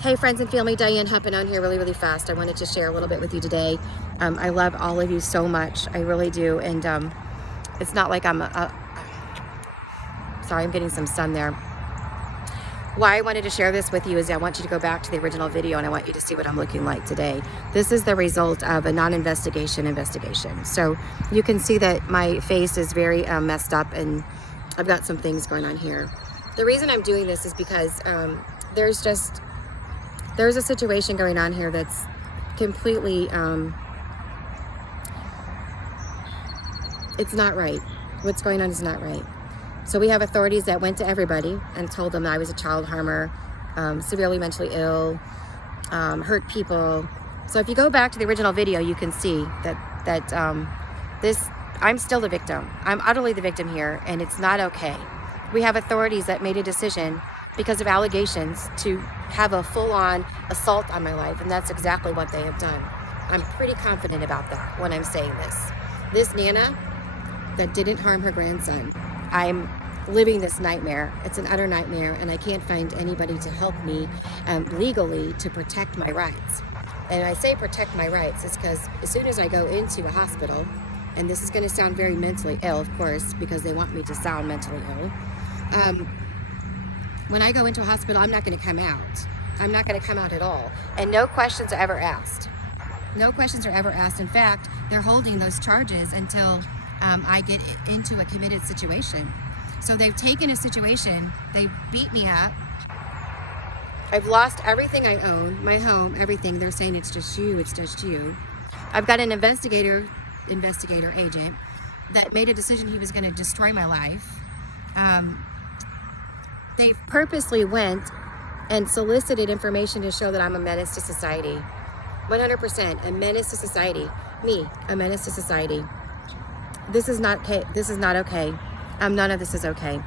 Hey friends and family, Diane hopping on here really fast. I wanted to share a little bit with you today. I love all of you so much. I really do. And it's not like sorry, I'm getting some sun there. Why I wanted to share this with you is I want you to go back to the original video and I want you to see what I'm looking like today. This is the result of a non-investigation. So you can see that my face is very messed up and I've got some things going on here. The reason I'm doing this is because there's a situation going on here that's completely, it's not right. What's going on is not right. So we have authorities that went to everybody and told them that I was a child harmer, severely mentally ill, hurt people. So if you go back to the original video, you can see that I'm still the victim. I'm utterly the victim here, and it's not okay. We have authorities that made a decision because of allegations to have a full-on assault on my life, and that's exactly what they have done. I'm pretty confident about that when I'm saying this. This Nana that didn't harm her grandson, I'm living this nightmare. It's an utter nightmare, and I can't find anybody to help me legally to protect my rights. And I say protect my rights is because as soon as I go into a hospital, and this is going to sound very mentally ill, of course, because they want me to sound mentally ill, when I go into a hospital, I'm not going to come out. I'm not going to come out at all. And no questions are ever asked. No questions are ever asked. In fact, they're holding those charges until I get into a committed situation. So they've taken a situation, they beat me up. I've lost everything I own, my home, everything. They're saying it's just you. I've got an investigator agent that made a decision he was going to destroy my life. They purposely went and solicited information to show that I'm a menace to society. 100% a menace to society. Me, a menace to society. This is not okay. This is not okay. None of this is okay.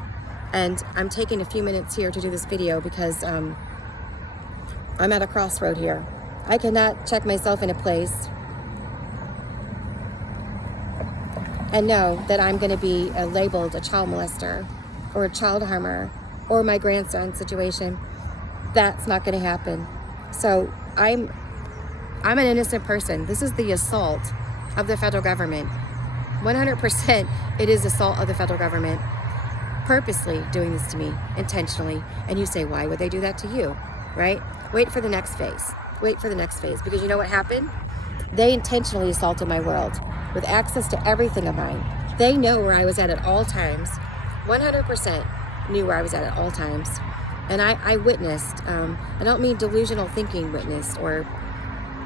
And I'm taking a few minutes here to do this video because I'm at a crossroad here. I cannot check myself in a place and know that I'm going to be labeled a child molester or a child harmer or my grandson's situation. That's not going to happen. So I'm an innocent person. This is the assault of the federal government. 100% it is assault of the federal government purposely doing this to me, intentionally. And you say, why would they do that to you, right? Wait for the next phase. Wait for the next phase, because you know what happened? They intentionally assaulted my world with access to everything of mine. They know where I was at all times. 100% knew where I was at all times. And I witnessed, I don't mean delusional thinking witnessed, or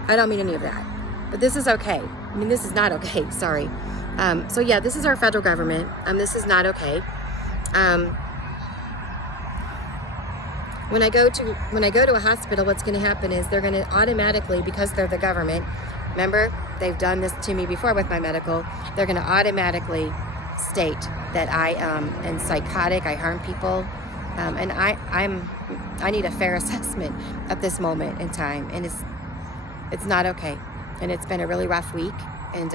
I don't mean any of that. But this is okay. I mean, this is not okay, sorry. So yeah, this is our federal government. This is not okay. When I go to a hospital, what's going to happen is they're going to automatically, because they're the government, remember, they've done this to me before with my medical, they're going to automatically state that I am psychotic, I harm people, and I need a fair assessment at this moment in time, and it's not okay, and it's been a really rough week, and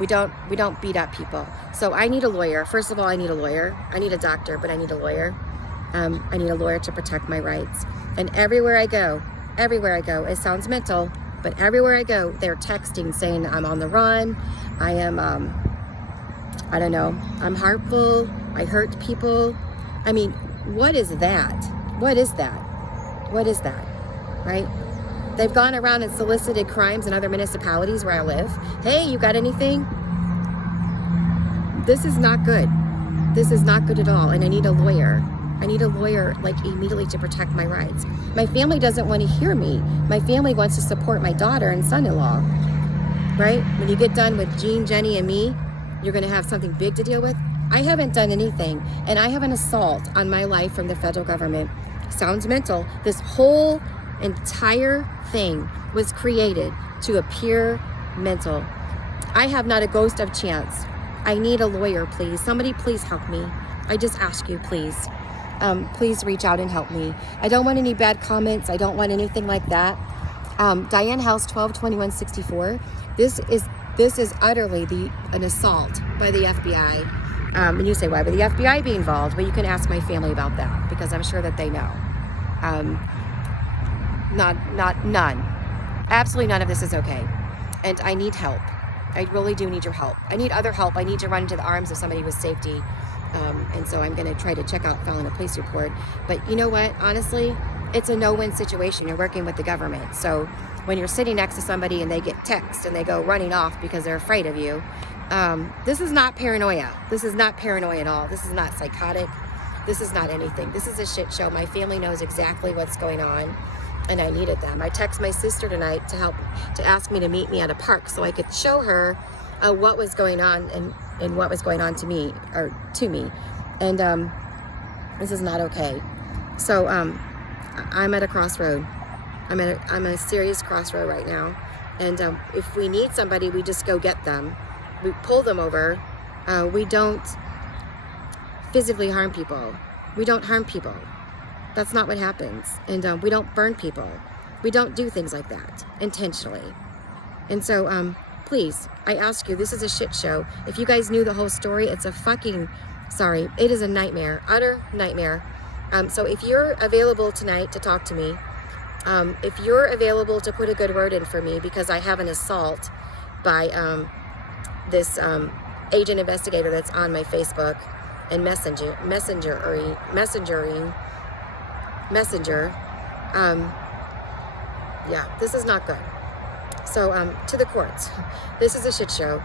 we don't beat up people. So I need a lawyer. First of all, I need a lawyer. I need a doctor, but I need a lawyer. I need a lawyer to protect my rights. And everywhere I go, it sounds mental, but everywhere I go, they're texting saying I'm on the run. I am, I don't know, I'm harmful. I hurt people. I mean, what is that? What is that? What is that, right? They've gone around and solicited crimes in other municipalities where I live. Hey, you got anything? This is not good. This is not good at all, and I need a lawyer. I need a lawyer, like, immediately to protect my rights. My family doesn't want to hear me. My family wants to support my daughter and son-in-law, right? When you get done with Jean, Jenny, and me, you're going to have something big to deal with. I haven't done anything, and I have an assault on my life from the federal government. Sounds mental. This whole entire thing was created to appear mental. I have not a ghost of chance. I need a lawyer, please. Somebody please help me. I just ask you, please. Please reach out and help me. I don't want any bad comments. I don't want anything like that. Diane House 122164. This is utterly an assault by the FBI. And you say, why would the FBI be involved? Well, you can ask my family about that, because I'm sure that they know. None. Absolutely none of this is okay. And I need help. I really do need your help. I need other help. I need to run into the arms of somebody with safety. And so I'm going to try to check out filing a police report. But you know what? Honestly, it's a no-win situation. You're working with the government. So when you're sitting next to somebody and they get text and they go running off because they're afraid of you, this is not paranoia. This is not paranoia at all. This is not psychotic. This is not anything. This is a shit show. My family knows exactly what's going on, and I needed them. I texted my sister tonight to ask me to meet me at a park so I could show her what was going on and what was going on to me. And this is not okay. So I'm at a crossroad. I'm at a serious crossroad right now. And if we need somebody, we just go get them. We pull them over. We don't physically harm people. We don't harm people. That's not what happens. And we don't burn people. We don't do things like that intentionally. And so please, I ask you, this is a shit show. If you guys knew the whole story, it's a fucking, sorry, it is a nightmare, utter nightmare. So if you're available tonight to talk to me, if you're available to put a good word in for me, because I have an assault by this agent investigator that's on my Facebook and Messenger. Yeah, this is not good. So to the courts, this is a shit show.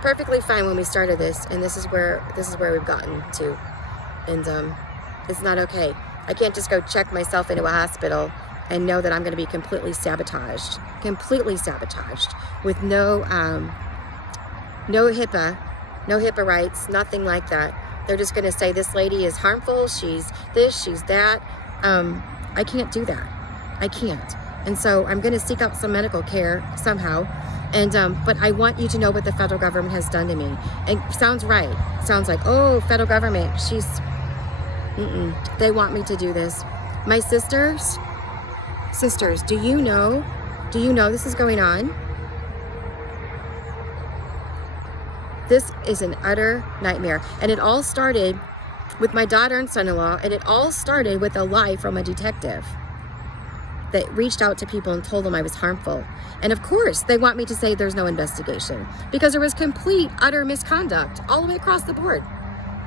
Perfectly fine when we started this, and this is where we've gotten to, and it's not okay. I can't just go check myself into a hospital and know that I'm going to be completely sabotaged with no HIPAA rights, nothing like that. They're just going to say this lady is harmful, she's this, she's that. I can't do that. I can't. And so I'm going to seek out some medical care somehow. And but I want you to know what the federal government has done to me. And sounds right. Sounds like, oh, federal government, they want me to do this. My sisters, do you know this is going on? This is an utter nightmare. And it all started with my daughter and son-in-law, and it all started with a lie from a detective that reached out to people and told them I was harmful. And of course, they want me to say there's no investigation because there was complete, utter misconduct all the way across the board.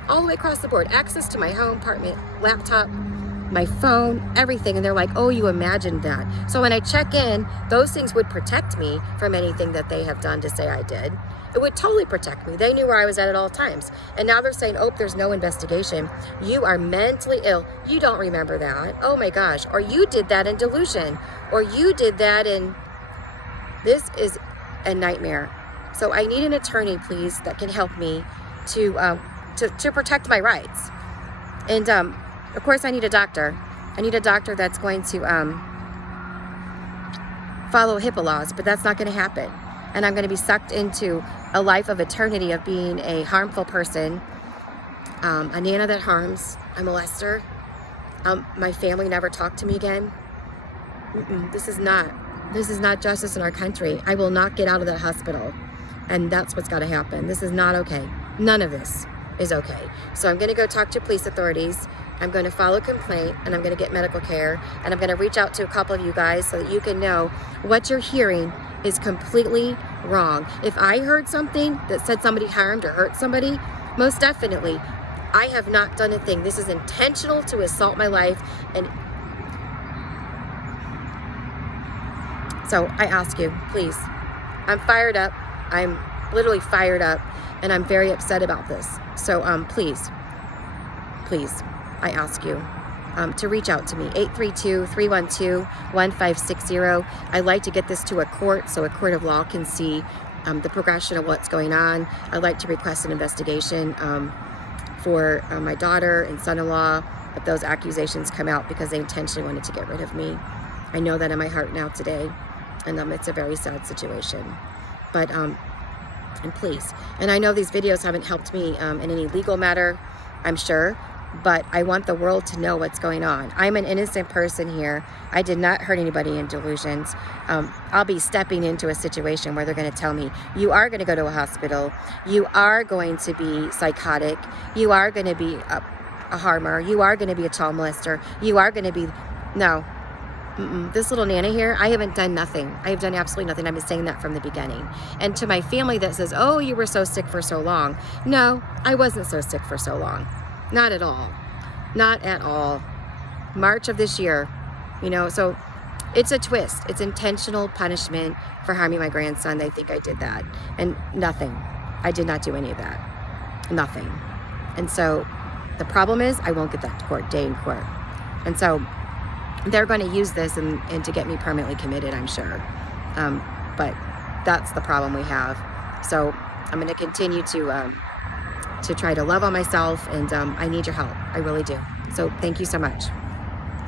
All the way across the board. Access to my home, apartment, laptop, my phone, everything. And they're like, oh, you imagined that. So when I check in, those things would protect me from anything that they have done to say I did. It would totally protect me. They knew where I was at all times. And now they're saying, oh, there's no investigation. You are mentally ill. You don't remember that. Oh my gosh. Or you did that in delusion. Or you did that in... This is a nightmare. So I need an attorney, please, that can help me to protect my rights. And of course, I need a doctor. I need a doctor that's going to follow HIPAA laws, but that's not going to happen. And I'm going to be sucked into a life of eternity of being a harmful person, a Nana that harms, a molester. My family never talked to me again. This is not justice in our country. I will not get out of that hospital. And that's what's got to happen. This is not okay. None of this is okay. So I'm going to go talk to police authorities. I'm going to file a complaint, and I'm going to get medical care. And I'm going to reach out to a couple of you guys so that you can know what you're hearing is completely wrong. If I heard something that said somebody harmed or hurt somebody, most definitely, I have not done a thing. This is intentional to assault my life. And so I ask you, please, I'm fired up. I'm literally fired up, and I'm very upset about this. So please, I ask you to reach out to me, 832-312-1560. I'd like to get this to a court so a court of law can see the progression of what's going on. I'd like to request an investigation for my daughter and son-in-law if those accusations come out because they intentionally wanted to get rid of me. I know that in my heart now today, and it's a very sad situation. But, and please, and I know these videos haven't helped me in any legal matter, I'm sure, but I want the world to know what's going on. I'm an innocent person here. I did not hurt anybody in delusions. I'll be stepping into a situation where they're going to tell me, you are going to go to a hospital. You are going to be psychotic. You are going to be a harmer. You are going to be a child molester. You are going to be, no. This little Nana here, I haven't done nothing. I have done absolutely nothing. I've been saying that from the beginning. And to my family that says, oh, you were so sick for so long. No, I wasn't so sick for so long. Not at all. Not at all. March of this year, you know, so it's a twist. It's intentional punishment for harming my grandson. They think I did that. And nothing. I did not do any of that. Nothing. And so the problem is I won't get that day in court. And so they're going to use this and to get me permanently committed, I'm sure. But that's the problem we have. So I'm going to continue to try to love on myself, and I need your help. I really do. So thank you so much.